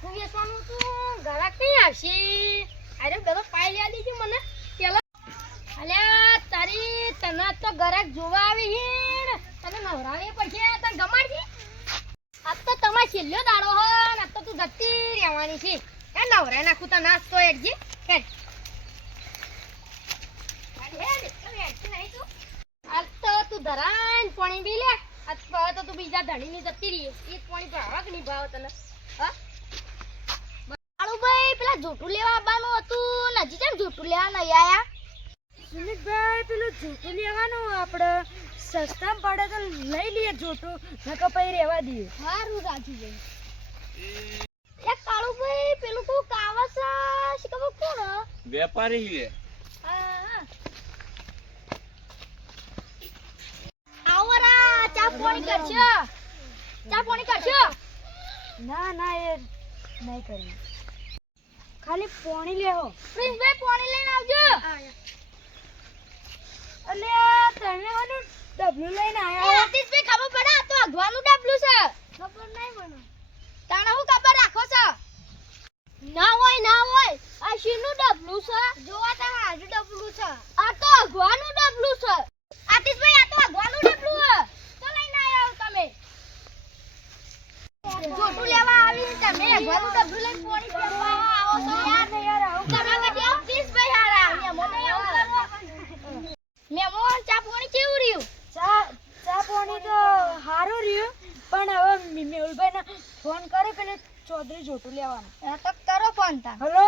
જોઠું વેચવાનું તું ઘરાક કઈ આવશે? અરે પેલો પાઈ લે દીધું મને પેલો. અલ્યા તારી તને તો ઘરાક જોવા આવી હે તને નવરાવે પડશે તને ગમાડજી. આજ તો તમાર છેલ્લો દાડો હે ને આજ તો તું જતી રહેવાની છે. એ નવરાય નાખું તો નાસ્તો એકજી હેડ. આજ તો તું ધરાન પાણી પી લે. આજ તો તું બીજા ધણીની જતી રહી. એક પાણી ભાવ કે નહીં ભાવ તને? હા ભાઈ પેલા જોટું લેવા આવવાનું હતું ને હજી કેમ જોટું લેવા નહીં આયા? સુમિતભાઈ પેલું જોટું લેવાનું આપણે સસ્તા પડે તો લઈ લઈએ જોટું નકર પછી રહેવા દઈએ. સારું રાજુભાઈ. એ કાળુભાઈ પેલું કોઈ કાવસ છે ખબર કોણ? વેપારી છે. હા આવરા ચા પાણી કરશો? ચા પાણી કરશો? ના ના એ નહીં કરી ખાલી પાણી લેવો. પ્રિન્સભાઈ પાણી લઈને આવજો. એટલે તમે ઓનું ડબલું લઈને એ આયા? આતિશભાઈ ખબર પડે આ તો અગવાનું ડબલું છે. ખબર નહીં મને. તાણે હું ખબર રાખો છો? ના હોય આ શીનું ડબલું છે? જોવા તો હાજુ ડબલું છે. આ તો અગવાનું ડબલું છે. આતિશભાઈ આ તો અગવાનું ડબલું છે. તો લઈને આયા તમે. જોટું લેવા આવી તમે અગવાનું ડબલું લઈને પાણી પીવા આવો છો યાર. ને યાર આવું તમે વચ્ચે આવો પ્લીઝભાઈ હારા. મેમોને એવું કરો. મેમોન ચા પાણી કેવું રહ્યું? ચા પાણી તો સારું રહ્યું પણ હવે મેહુલભાઈને ફોન કરે પેલે ચૌધરી જોટું લેવાનું. આ તો કરો ફોન તા. હલો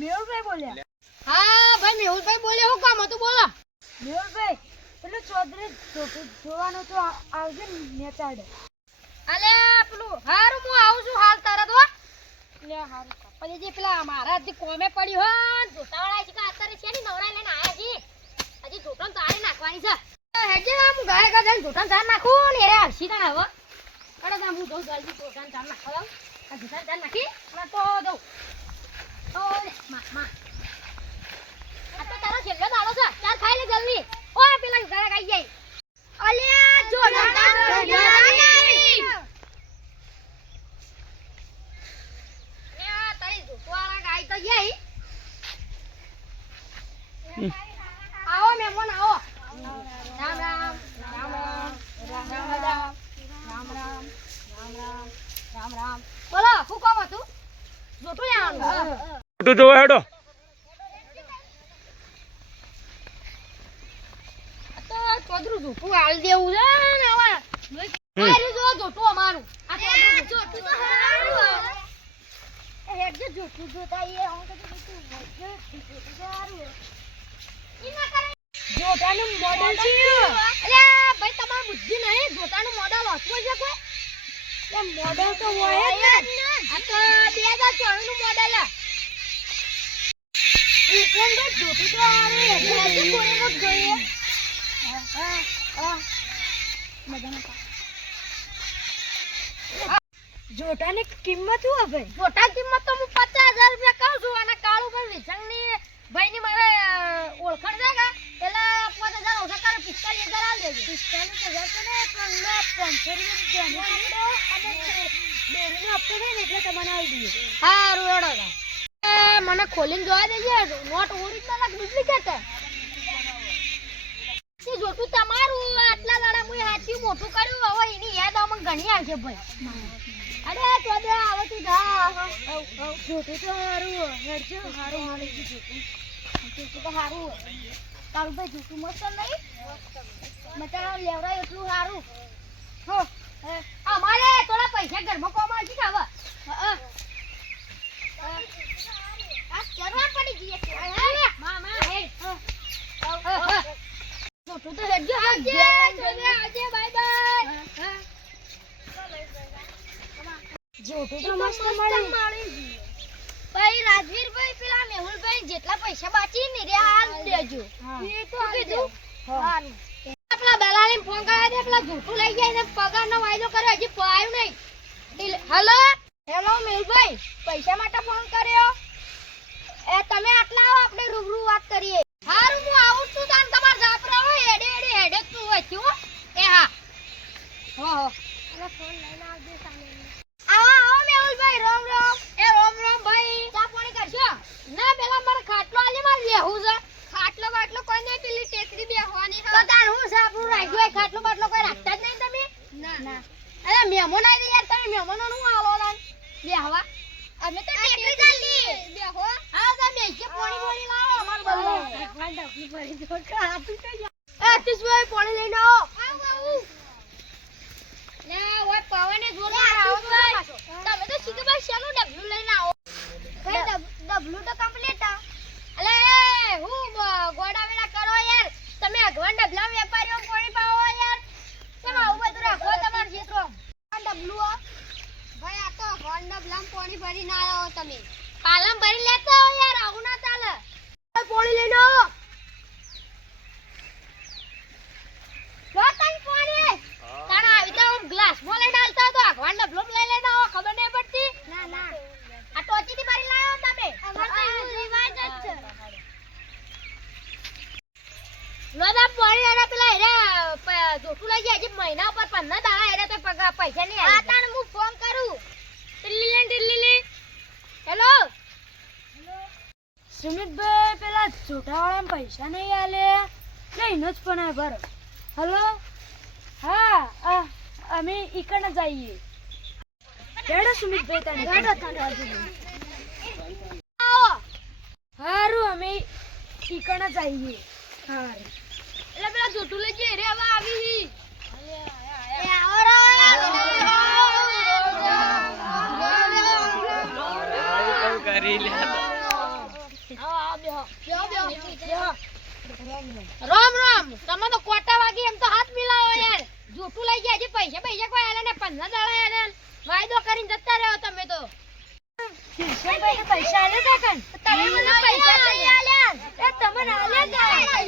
મેહુલભાઈ બોલ્યા? હા ભાઈ મેહુલભાઈ બોલે હું કામ હતું બોલો. મેહુલભાઈ પેલું ચૌધરી જોટું જોવાનું તો આવજે ને ચાડે. અલે પેલું હારું હું આવું છું હાલ તરત હો. લે હારું પછી જે પેલા મારા હજી કોમે પડી હો જોટાવાળા છે કે અત્યારે છે ની નવરા લઈને આયા છે. હજી જોટાને તારે નાખવાની છે. હેજે હું ગાય ગાય જોટાને તાર નાખું ને રે હસી કાણ હવે. અરે ના હું દઉં જલ્દી જોટાને તાર નાખવા દઉં. આ જોટાને તાર નાખી અને તો દઉં. ઓ લે માં આ તો તારો છેલ્લો દાડો છે. ચાલ ખાઈ લે જલ્દી. ઓ પેલા ઘરે ખાઈ જાય. અલ્યા જોટાના આવો મહેમાન આવો. રામ રામ રામ રામ રામ રામ રામ રામ રામ રામ રામ રામ. બોલો શું કામ હતું? જોટું લેવાનું. જોટું જોવા હેડો. તો ચોદરું જોટું હાલ દેવું છે ને હવે. આર્યું જો જોટું અમારું. આ જોટું તો હારું. હેડજે જોટું જોતા એ હું તો જોટું સારું. જોટાનું મોડલ છે. અલ્યા ભાઈ તમાર બુદ્ધિ નહીં. જોટાનું મોડલ હોતું છે કોઈ? એ મોડલ તો હોય જ ને. આ તો 2024 નું મોડલ છે. એ કોણ તો જોટું તો આવે હજી કોઈનું જ જોઈએ. જોટાની કિંમત શું હે ભાઈ? જોટા કિંમત તો હું 50,000 રૂપિયા કહું છું. અને કાળુભાઈ વિસંગની ભાઈની મારે ઓળખાણ છે કે એટલે 5,000 ઓછા કરે 45,000 આલ દેજો. 45,000 તો ને પણ 500 રૂપિયા અને ડેરીનો હપ્તો થાય ને એટલે તમને આવી દઈએ. સારું હેડો. મને ખોલીને જોવા દેજે. નોટ ઓરિજિનલ કે ડુપ્લિકેટ? તે જોટું તમારું. આટલા દાડા મુએ હાથી મોટું કર્યું. હવે એની યાદ અમને ઘણી આવશે ભાઈ. અરે ચોદરા આવે તું જા. જોટું તો સારું હેડજો સારું મળે છે જોટું. જોટું તો સારું. તારું ભાઈ જોટું મસ્ત નહીં? મચાડા લેવડાય એટલું સારું. હો અમારે થોડા પૈસા ઘરમાં કોમાં છે ખાવા. આ કરવા પડી ગઈ છે. મામા હે જોટું તો હેડજો. આજે બાય બાય. જોટું તો મસ્ત મળે. ભાઈ રાજવીરભાઈ પેલા મેહુલભાઈ જેટલા પૈસા બાકી ને રે હાલ દેજો. એ તો કીધું. હારું. પેલા દલાલીને ફોન કર્યો દે પેલા જોટું લઈ જાય ને પગારનો વાયદો કર્યો હજી પાયું નહીં. હેલો હેલો મેહુલભાઈ પૈસા માટે ફોન કર્યો. એ તમે આટલા આવો આપણે રૂબરૂ વાત કરીએ. હારું હું આવું છું તાન તમાર જાપરા હોય હેડે તું હોય છું. એ હા હો અને ફોન લઈને આવજો સામે. આવો મેહુલભાઈ રામ રામ. પાણી ભરી ના આવો તમે પાલમ ભરી લેતા હો યાર આવું ના ચાલે પાણી લઈ લો લો તન પાણી તારા આવી તો ગ્લાસ માં લઈને આલતા તો આગવાન ને બ્લોક લઈ લેતા હો ખબર નહીં પડતી ના ના આ ટોચી થી ભરી લાયો તમે અમાર તો એવું રિવાજ જ છે લોદા પાણી આના પેલા હેરા જોટું લઈ જાય જે મહિના ઉપર 15 દાડા હેરા તો પૈસા નહીં આ તાને હું ફોન કરું દિલ્હી હેલો સુમિતભાઈ પેલા જોટાવાળા પૈસા નહીં આલે લઈને જ પણ આ ભરો હલો હા અમે ઈકણ જઈએ હેડો સુમિતભાઈ તને આવો હારું અમે ઈકણ જઈએ હારું એટલે પેલા જોટું લઈ જાય રે હવે આવી એ આવો કરી લે રામ રામ તમે તો કોટા વાગી એમ તો હાથ મિલાવો યાર જોટું લઈ જાય પૈસા કોઈ આલે ને 15 દાડા આલે વાયદો કરીને જતા રહ્યો તમે તો કિશનભાઈ પૈસા આલે તા કન તમે મને પૈસા નહીં આલ્યા એ તમને આલે તા તમને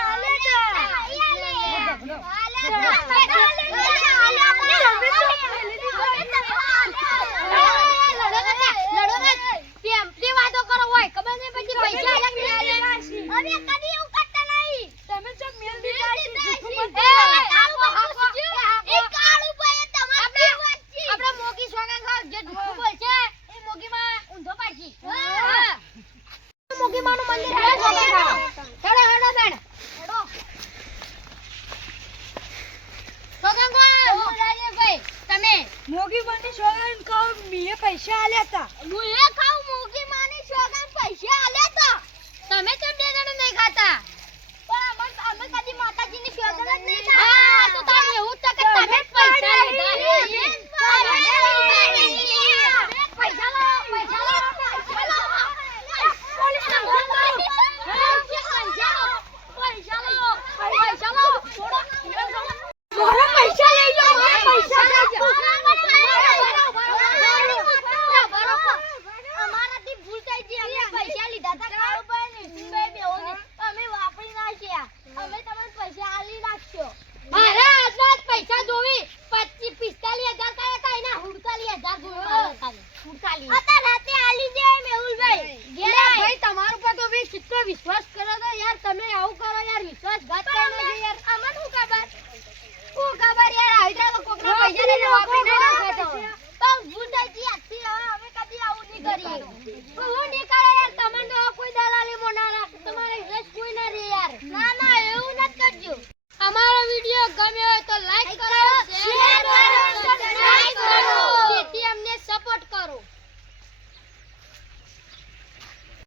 આલે તમે જો મેલ દીધા છે જૂઠું મત મોગી બની સોગન કહું મીએ પૈસા આલ્યા તા હું એક